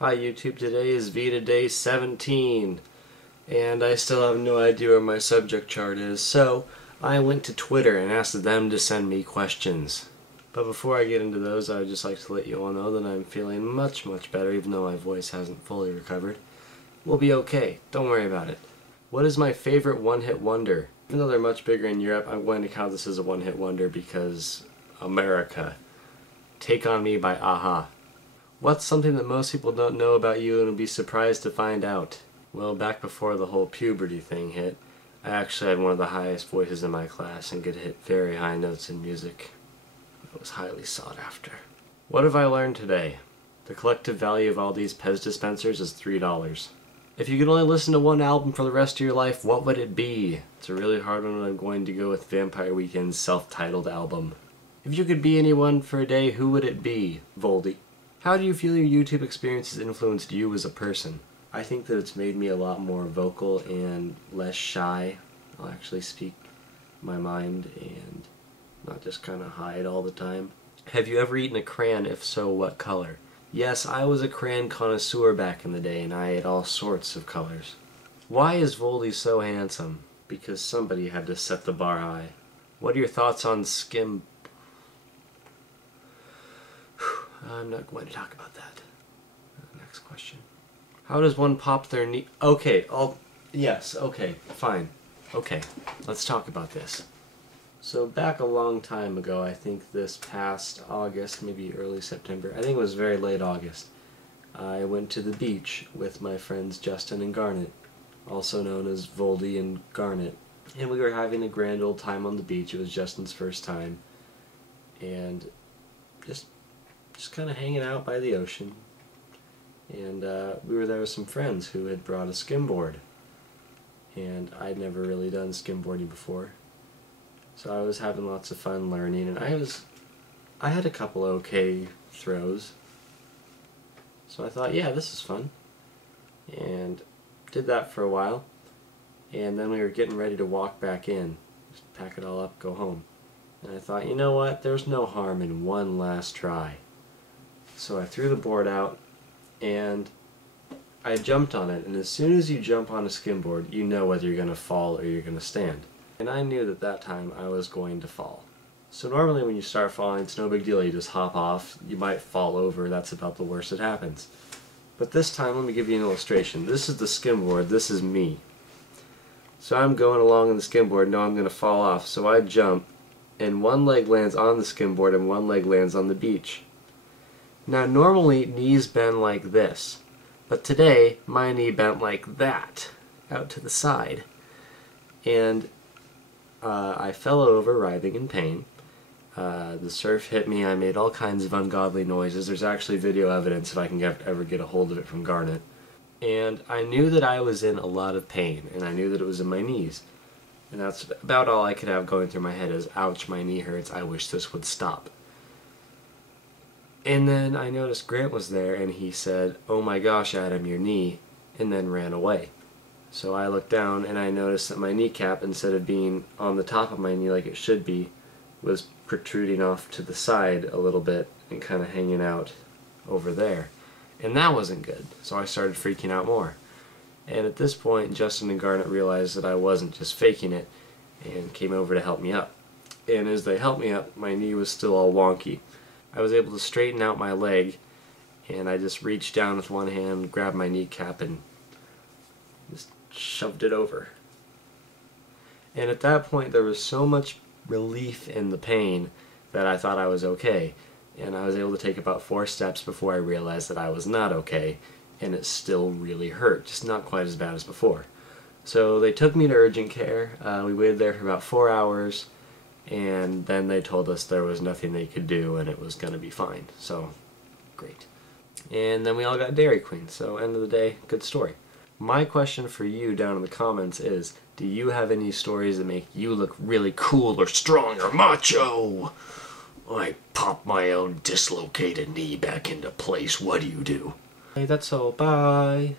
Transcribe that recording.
Hi YouTube, today is VEDA day 17 and I still have no idea where my subject chart is, so I went to Twitter and asked them to send me questions. But before I get into those, I would just like to let you all know that I'm feeling much better, even though my voice hasn't fully recovered. We'll be okay, don't worry about it. What is my favorite one-hit wonder? Even though they're much bigger in Europe, I'm going to count this as a one-hit wonder because America. Take on Me by Aha. What's something that most people don't know about you and would be surprised to find out? Well, back before the whole puberty thing hit, I actually had one of the highest voices in my class and could hit very high notes in music. It was highly sought after. What have I learned today? The collective value of all these Pez dispensers is $3. If you could only listen to one album for the rest of your life, what would it be? It's a really hard one, and I'm going to go with Vampire Weekend's self-titled album. If you could be anyone for a day, who would it be? Voldy. How do you feel your YouTube experience has influenced you as a person? I think that it's made me a lot more vocal and less shy. I'll actually speak my mind and not just kind of hide all the time. Have you ever eaten a crayon? If so, what color? Yes, I was a crayon connoisseur back in the day and I ate all sorts of colors. Why is Voldy so handsome? Because somebody had to set the bar high. What are your thoughts on skim... I'm not going to talk about that. Next question. How does one pop their knee? Okay, yes, okay, fine. Okay, let's talk about this. So back a long time ago, I think this past August, maybe early September, I think it was very late August, I went to the beach with my friends Justin and Garnet, also known as Voldy and Garnet. And we were having a grand old time on the beach. It was Justin's first time. And just kind of hanging out by the ocean, and we were there with some friends who had brought a skimboard, and I'd never really done skimboarding before, so I was having lots of fun learning, and I had a couple okay throws, so I thought, yeah, this is fun, and did that for a while, and then we were getting ready to walk back in, just pack it all up, go home, and I thought, you know what, there's no harm in one last try. So I threw the board out and I jumped on it, and as soon as you jump on a skimboard, you know whether you're going to fall or you're going to stand. And I knew that time I was going to fall. So normally when you start falling, it's no big deal, you just hop off, you might fall over, that's about the worst that happens. But this time, let me give you an illustration. This is the skimboard, this is me. So I'm going along on the skimboard, know I'm going to fall off, so I jump, and one leg lands on the skimboard and one leg lands on the beach. Now normally knees bend like this, but today my knee bent like that, out to the side. And I fell over, writhing in pain. The surf hit me, I made all kinds of ungodly noises. There's actually video evidence if I can ever get a hold of it from Garnet. And I knew that I was in a lot of pain, and I knew that it was in my knees. And that's about all I could have going through my head is, ouch, my knee hurts, I wish this would stop. And then I noticed Grant was there, and he said, "Oh my gosh, Adam, your knee," and then ran away. So I looked down, and I noticed that my kneecap, instead of being on the top of my knee like it should be, was protruding off to the side a little bit and kind of hanging out over there. And that wasn't good, so I started freaking out more. And at this point, Justin and Garnet realized that I wasn't just faking it, and came over to help me up. And as they helped me up, my knee was still all wonky. I was able to straighten out my leg, and I just reached down with one hand, grabbed my kneecap, and just shoved it over. And at that point there was so much relief in the pain that I thought I was okay. And I was able to take about 4 steps before I realized that I was not okay, and it still really hurt, just not quite as bad as before. So they took me to urgent care. We waited there for about 4 hours. And then they told us there was nothing they could do and it was going to be fine. So, great. And then we all got Dairy Queen. So, end of the day, good story. My question for you down in the comments is, do you have any stories that make you look really cool or strong or macho? I pop my own dislocated knee back into place. What do you do? Hey, that's all. Bye.